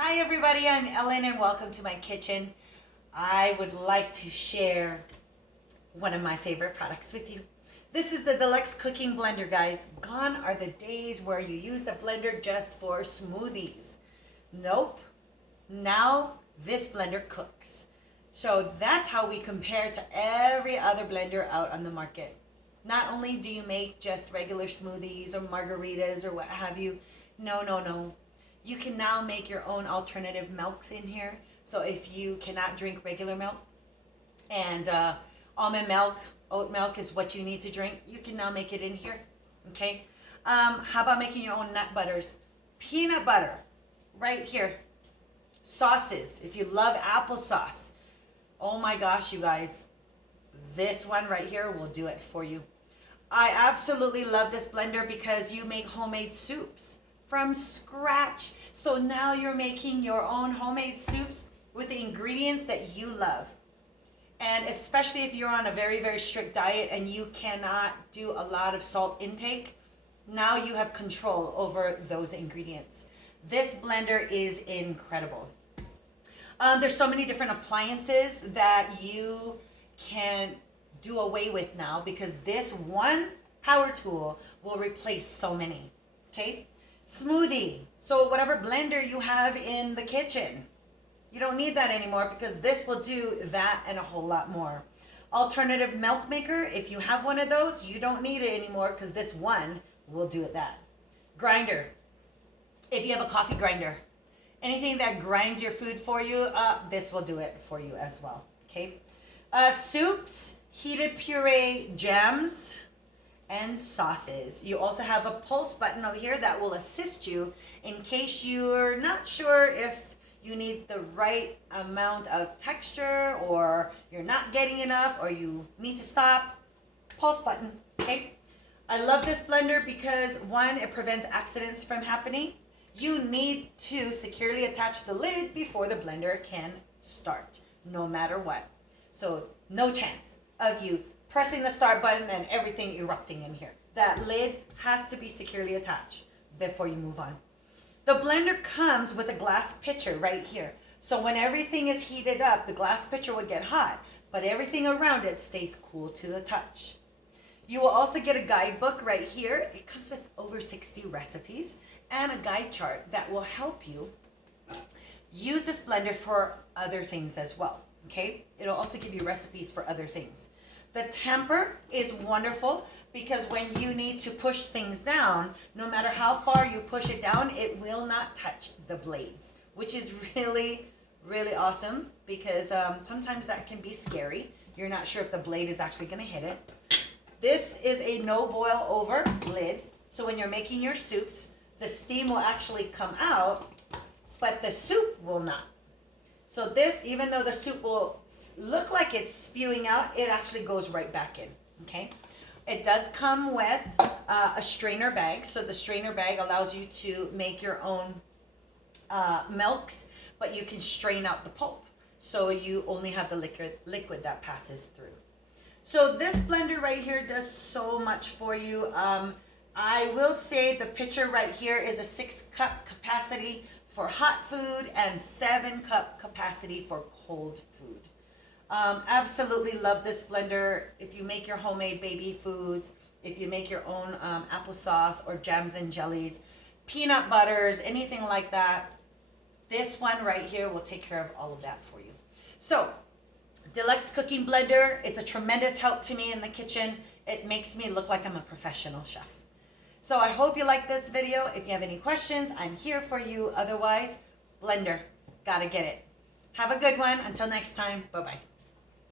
Hi everybody, I'm Ellen and welcome to my kitchen. I would like to share one of my favorite products with you. This is the Deluxe Cooking Blender, guys. Gone are the days where you use the blender just for smoothies. Nope. Now this blender cooks. So that's how we compare to every other blender out on the market. Not only do you make just regular smoothies or margaritas or what have you, no. You can now make your own alternative milks in here. So if you cannot drink regular milk and almond milk, oat milk is what you need to drink, you can now make it in here, okay? How about making your own nut butters? Peanut butter, right here. Sauces, if you love applesauce. Oh my gosh, you guys, this one right here will do it for you. I absolutely love this blender because you make homemade soups from scratch. So now you're making your own homemade soups with the ingredients that you love. And especially if you're on a very, very strict diet and you cannot do a lot of salt intake, now you have control over those ingredients. This blender is incredible. There's so many different appliances that you can do away with now because this one power tool will replace so many, okay? Smoothie. So whatever blender you have in the kitchen, you don't need that anymore because this will do that and a whole lot more. Alternative milk maker, if you have one of those, you don't need it anymore because this one will do it that. Grinder. If you have a coffee grinder, anything that grinds your food for you, this will do it for you as well, okay? Soups, heated puree, jams, and sauces. You also have a pulse button over here that will assist you in case you're not sure if you need the right amount of texture or you're not getting enough or you need to stop. Pulse button, okay? I love this blender because one, it prevents accidents from happening. You need to securely attach the lid before the blender can start, no matter what. So no chance of you pressing the start button and everything erupting in here. That lid has to be securely attached before you move on. The blender comes with a glass pitcher right here. So when everything is heated up, the glass pitcher will get hot, but everything around it stays cool to the touch. You will also get a guidebook right here. It comes with over 60 recipes and a guide chart that will help you use this blender for other things as well, okay? It'll also give you recipes for other things. The temper is wonderful because when you need to push things down, no matter how far you push it down, it will not touch the blades, which is really, really awesome because sometimes that can be scary. You're not sure if the blade is actually going to hit it. This is a no boil over lid. So when you're making your soups, the steam will actually come out, but the soup will not. So this, even though the soup will look like it's spewing out, it actually goes right back in, okay? It does come with a strainer bag. So the strainer bag allows you to make your own milks, but you can strain out the pulp. So you only have the liquid that passes through. So this blender right here does so much for you. I will say the pitcher right here is a 6-cup capacity for hot food and 7-cup capacity for cold food. Absolutely love this blender. If you make your homemade baby foods, if you make your own applesauce or jams and jellies, peanut butters, anything like that, this one right here will take care of all of that for you. So, Deluxe Cooking Blender, it's a tremendous help to me in the kitchen. It makes me look like I'm a professional chef. So I hope you like this video. If you have any questions, I'm here for you. Otherwise, blender, gotta get it. Have a good one. Until next time, bye-bye.